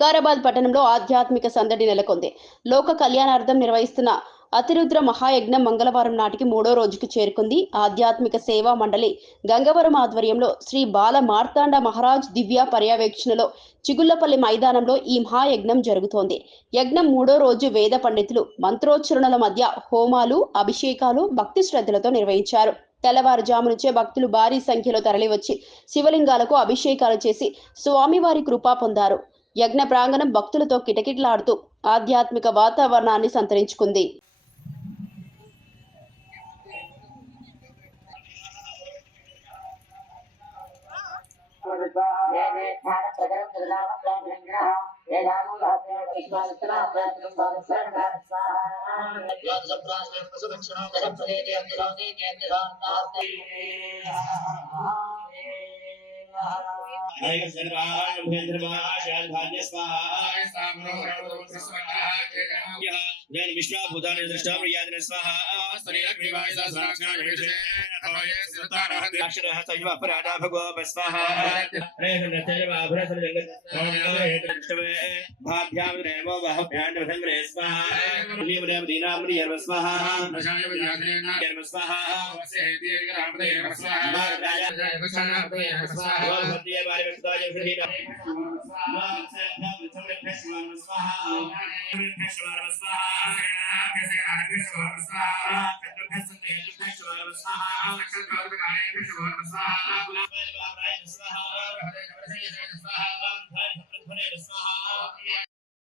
వికారాబాద్ పట్టణంలో ఆధ్యాత్మిక సందడి నెలకొంది. లోక కళ్యాణార్థం నిర్వహిస్తున్న అతిరుద్ర మహాయజ్ఞం మంగళవారం నాటికి 3వ రోజుకు చేరుకుంది. ఆధ్యాత్మిక సేవా మండలి గంగవరం ఆధ్వర్యంలో శ్రీ బాల మార్తాండ మహారాజ్ దివ్య పర్యవేక్షణలో చిగుళ్లపల్లి మైదానంలో ఈ మహాయజ్ఞం జరుగుతోంది. యజ్ఞం 3వ రోజు వేద పండితులు మంత్రోచ్చరణల మధ్య హోమాలు, అభిషేకాలు భక్తి శ్రద్ధలతో నిర్వహించారు. తెల్లవారుజాము నుంచే భక్తులు భారీ సంఖ్యలో తరలివచ్చి శివలింగాలకు అభిషేకాలు చేసి స్వామివారి కృప పొందారు. యజ్ఞ ప్రాంగణం భక్తులతో కిటకిటలాడుతూ ఆధ్యాత్మిక వాతావరణాన్ని సంతరించుకుంది. विश्वाभूतानि दृष्टा प्रियादिन स्वाहा स्तरीयग्निवाय सहस्राक्षाभिषे अक्षरः सैव अपराधा भगो स्वाहा भाभ्यां देवो बाहुभ्यां वसंग्रे स्वाहा लीवदेव दीनाम्रियर्व स्वाहा दशायर्व स्वाहा वसेतीर्ग्रामदेव स्वाहा राजाय स्वाहा भद्रिय बारे विष्टाय श्रीदा स्वाहा